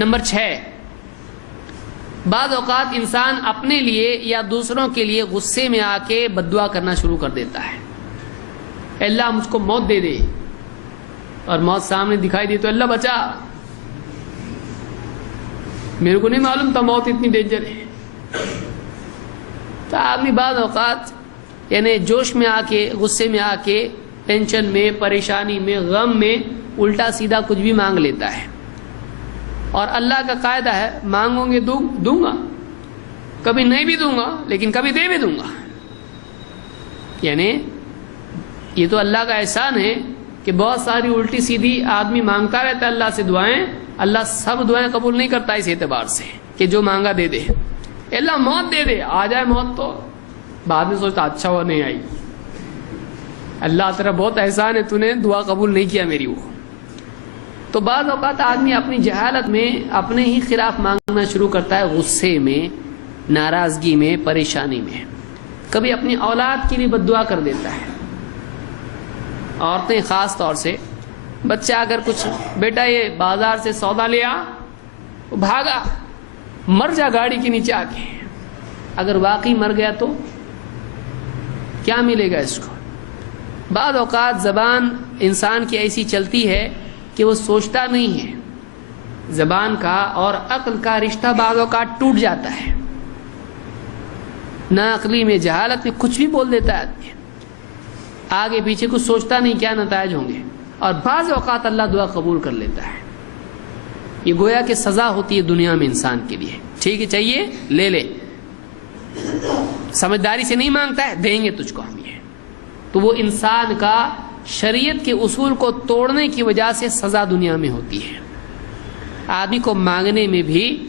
Number 6، بعض اوقات انسان اپنے لیے یا دوسروں کے لیے غصے میں آ کے بد دعا کرنا شروع کر دیتا ہے. اللہ مجھ کو موت دے دے، اور موت سامنے دکھائی دی تو اللہ بچا، میرے کو نہیں معلوم تھا موت اتنی ڈینجر ہے. تو آدمی بعض اوقات یعنی جوش میں آ کے، غصے میں آ کے، ٹینشن میں، پریشانی میں، غم میں الٹا سیدھا کچھ بھی مانگ لیتا ہے. اور اللہ کا قاعدہ ہے مانگوں گے دوں گا، کبھی نہیں بھی دوں گا لیکن کبھی دے بھی دوں گا. یعنی یہ تو اللہ کا احسان ہے کہ بہت ساری الٹی سیدھی آدمی مانگتا رہتا ہے اللہ سے دعائیں، اللہ سب دعائیں قبول نہیں کرتا اس اعتبار سے کہ جو مانگا دے دے. اللہ موت دے دے، آ جائے موت تو بعد میں سوچتا اچھا وہ نہیں آئی، اللہ تیرا بہت احسان ہے، تو نے دعا قبول نہیں کیا میری. وہ تو بعض اوقات آدمی اپنی جہالت میں اپنے ہی خلاف مانگنا شروع کرتا ہے، غصے میں، ناراضگی میں، پریشانی میں. کبھی اپنی اولاد کی بھی بد دعا کر دیتا ہے. عورتیں خاص طور سے، بچہ اگر کچھ بیٹا یہ بازار سے سودا لیا، وہ بھاگا، مر جا گاڑی کے نیچے آ کے. اگر واقعی مر گیا تو کیا ملے گا اس کو؟ بعض اوقات زبان انسان کی ایسی چلتی ہے کہ وہ سوچتا نہیں ہے. زبان کا اور عقل کا رشتہ بعض اوقات ٹوٹ جاتا ہے، ناعقلی میں، جہالت میں کچھ بھی بول دیتا ہے آدمی، آگے پیچھے کچھ سوچتا نہیں کیا نتائج ہوں گے، اور بعض اوقات اللہ دعا قبول کر لیتا ہے. یہ گویا کہ سزا ہوتی ہے دنیا میں انسان کے لیے. ٹھیک ہے چاہیے لے لے، سمجھداری سے نہیں مانگتا ہے، دیں گے تجھ کو ہم. یہ تو وہ انسان کا شریعت کے اصول کو توڑنے کی وجہ سے سزا دنیا میں ہوتی ہے. آدمی کو مانگنے میں بھی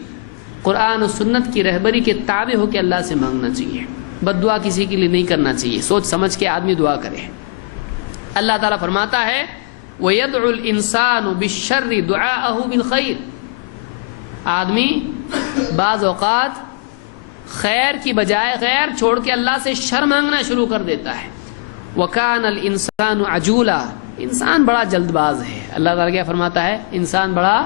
قرآن و سنت کی رہبری کے تابع ہو کے اللہ سے مانگنا چاہیے. بد دعا کسی کے لیے نہیں کرنا چاہیے، سوچ سمجھ کے آدمی دعا کرے. اللہ تعالیٰ فرماتا ہے وَيَدْعُ الْإِنسَانُ بِالشَّرِّ دُعَاءَهُ بِالْخَيْرِ. آدمی بعض اوقات خیر کی بجائے غیر چھوڑ کے اللہ سے شر مانگنا شروع کر دیتا ہے. وَكَانَ الْإِنسَانُ عَجُولًا. انسان بڑا جلد باز ہے. اللہ تعالیٰ کیا فرماتا ہے؟ انسان بڑا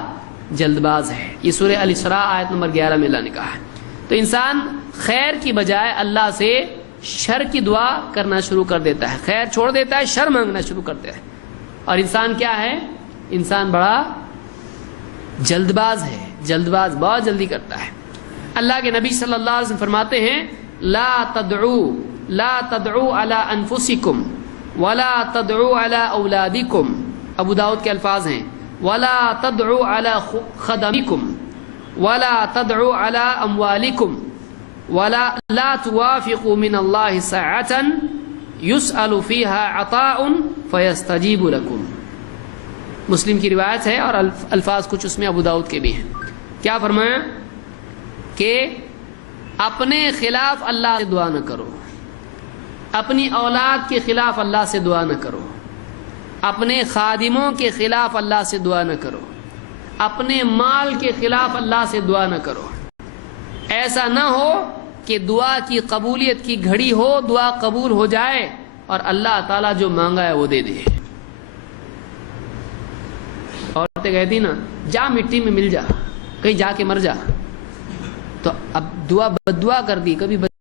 جلد باز ہے. یہ سورہ الاسراء آیت نمبر 11 میں اللہ نے کہا ہے. تو انسان خیر کی بجائے اللہ سے شر کی دعا کرنا شروع کر دیتا ہے، خیر چھوڑ دیتا ہے، شر مانگنا شروع کرتا ہے. اور انسان کیا ہے؟ انسان بڑا جلد باز ہے، جلد باز بہت جلدی کرتا ہے. اللہ کے نبی صلی اللہ علیہ وسلم فرماتے ہیں لا تدعوا علی انفسکم ولا تدعوا علی اولادکم. ابو داؤد کے الفاظ ہیں ولا تدعوا علی خدمکم ولا تدعوا علی اموالکم ولا لا توافقوا من اللہ ساعة يسأل فيها عطاء فيستجيب لكم. مسلم کی روایت ہے اور الفاظ کچھ اس میں ابو داؤد کے بھی ہیں. کیا فرمایا کہ اپنے خلاف اللہ سے دعا نہ کرو، اپنی اولاد کے خلاف اللہ سے دعا نہ کرو، اپنے خادموں کے خلاف اللہ سے دعا نہ کرو، اپنے مال کے خلاف اللہ سے دعا نہ کرو. ایسا نہ ہو کہ دعا کی قبولیت کی گھڑی ہو، دعا قبول ہو جائے اور اللہ تعالیٰ جو مانگا ہے وہ دے دے. عورتیں کہتی نا جا مٹی میں مل جا، کہیں جا کے مر جا. تو اب دعا بد دعا کر دی، کبھی